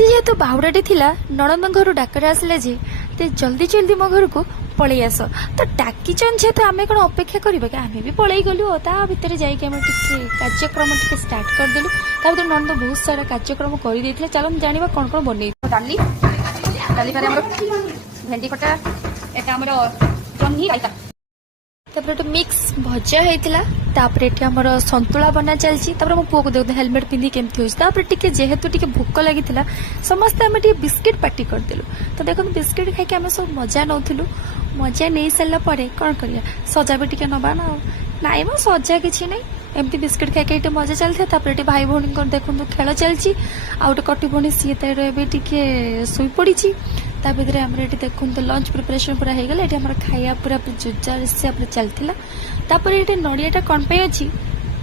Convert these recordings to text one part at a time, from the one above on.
आज जेहेतु बाहुड़ाटी थिला नणंद घर डाकर आसले जे ते जल्दी जल्दी मो घर को पलि आस तो डाकिचन जेहेतु आम कौन अपेक्षा करवा कि आम भी पलि गलु ता भितर जाकि कार्यक्रम टे स्टार्ट करदेलु भर नणंद बहुत सारा कार्यक्रम कर चलो जाना कौन कौन बन डाली डाली भेंडी खटा एटा जह्नी रायता तापर मिक्स भजा होता तापर ये आमर संतुला बना चलती मो पुआ को देखते हेलमेट पिंधि केमती होती जेहेतु टी भोक लगी समस्ते आम बिस्किट पार्टी करदेलु तो देखो बिस्किट खाई आम सब मजा नौलु मजा नहीं सारा कौन कर सजा भी टे नबा ना नाई मो सजा किसी ना एमती बिस्किट खाई मजा चलता ये भाई भौणी देखो खेल चलती आउटे कटी भौणी सी तार शोपड़ी ता भर आम ये देखो लंच प्रिपरेशन पूरा हो गला ये खाया पूरा जोजार से चलता तापर ये नड़ियाटा कौन पे अच्छी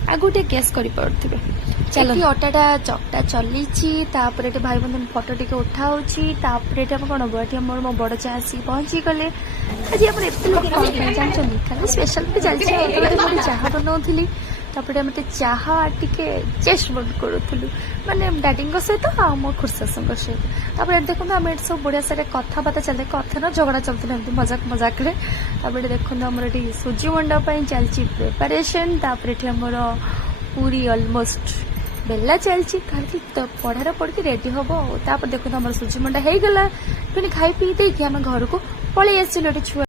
आगु टे गैस कर चलो अटाटा चकटा चली ये भाई बंधु फटो टे उठाऊँ कौन हम ये मो बड़ चा आसिक पहुँची गले आज आप जानते खाली स्पेशल भी चलती चाह बनाऊली मत चाह टे चेस्ट बंद करूँ माने डैडी सहित हाँ मो खुर्शाशु सहित देखो आम ये सब बढ़िया सारे कथबार्ता चलते कथा ना झगड़ा चलते एमती मजाक मजाक देखो आम ये सुजी मंडप चलती प्रिपरेशन ये पूरी अलमोस्ट बेला चलती खाली पढ़ार पढ़ के रेडी हम देखो आम सुजी मंडा हो गला फिर खाई पी दे आम घर को पलि आसिलु छुआ